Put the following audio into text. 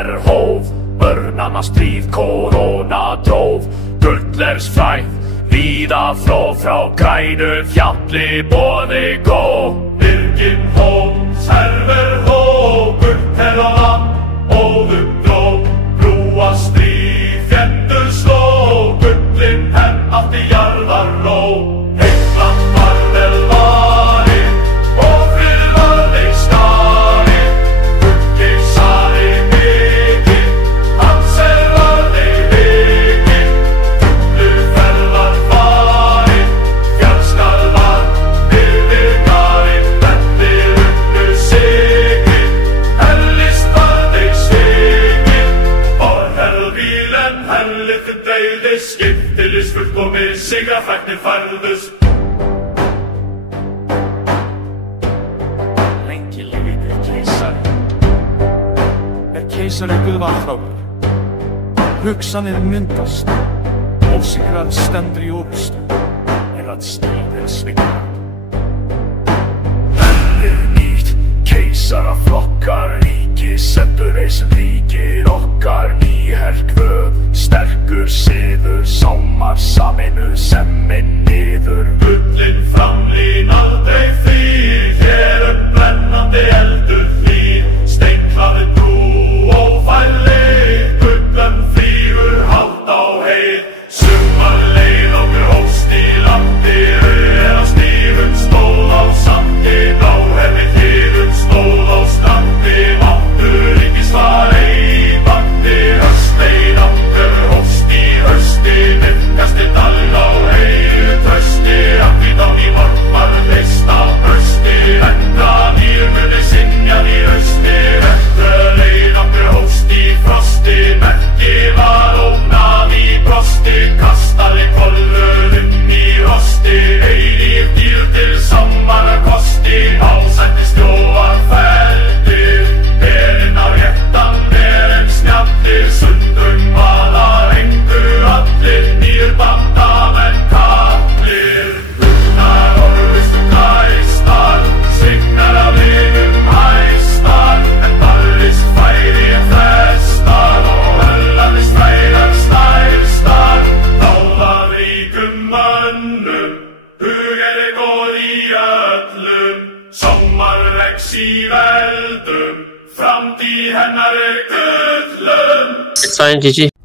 er hóf, börnanna stríð korona dróf. Gullers frægð, víða frá grænu fjalli boði gó. Byrgin hóms, herver hó, gullherra land, óðum dró. Brúa stríð, fjendur sló, gullin henn átti jarðar ró. Heimland var vel varið, og frið varðeig skarið. Gullkeisari mikið, hans varðeig vikið. Gulluferðar farið, fjallskal var yfir garið. Vellir unnu sigrið, hellist varðeig svikið. Og herðvílen hellið til dreifðis, skiptilis fullkomið, sigrafræknir færðust. Lengi lifi keisari. Er keisari guðvalfráður, hugsanir myndast, ósigrað stendur í úrstöð, að stríðið svingar. Verður nýtt, keisaraflokkar, ríki sendur eis ríkir okkar. Nýherkvöð, sterkur siður, sámar saminu semmin niður. Gullin framlínað dreif þýr, hér brennandi eldur hlýr. Steinklaði brú og fær leið, gullum flýgur hátt á heið. Sumar leið okkur hófst í landi, er á stífum stóð á sandi. Þá hefði hliðum stóð á strandi, máttur ríkis var ei bandi. Höstein okkur hófst í hösti, nyrkasti dal á heiðu trösti. Akkvítan í morgmar leist á brösti, enda nýr muni synjað í hausti. Vetrarleið okkur hófst í frosti, merki var ógnað í brosti. Kastaði kolvöðum í rosti, eilíf dýr til samvara kosti. Ásætti stjóvar felldir, herinn á réttan en snjallir. Sundrum vaðar engu allir, nýr bandamenn kallir. Gunnar orðustu glæstar, signar af liðum hæstar. En barðist færi þrestar, og höllaðist fræðar stærstar. Dáðað ríkum mönnum, hugeri góð í öllum. Sommar vex í veldum, framtíð hennar gullum. Sign GG.